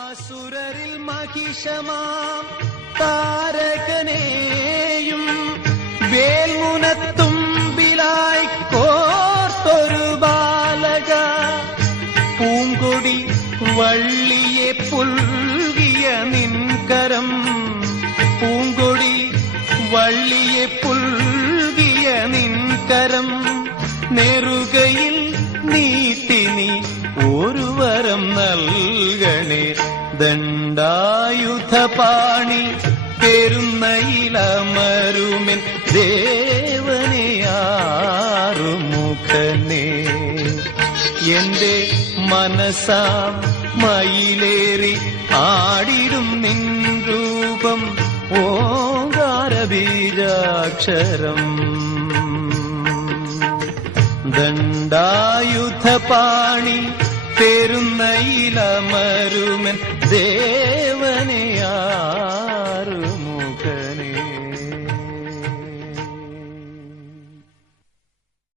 അസുരരിൽ മഹിഷമാം താരകനെയും വേൽമുനത്തുമ്പിലായി കോർത്തൊരു ബാലക പൂങ്കൊടി വള്ളിയെ പുൽകിയ നിൻകരം പൂങ്കൊടി വള്ളിയെ പുൽകിയ നിൻകരം നെറുകയിൽ നീട്ടി നീ ഒരു വരം നൽകണേ ദണ്ഡായുധപാണി പെരുന്നയിലമരുമെൻ ദേവനെയാറുമുഖനേ എന്റെ മനസ്സാം മയിലേറി ആടിടും നിൻ രൂപം ഓങ്കാരബീജാക്ഷരം ദണ്ഡായുധപാണി പെരുന്നയിലമരുമൻ ദേ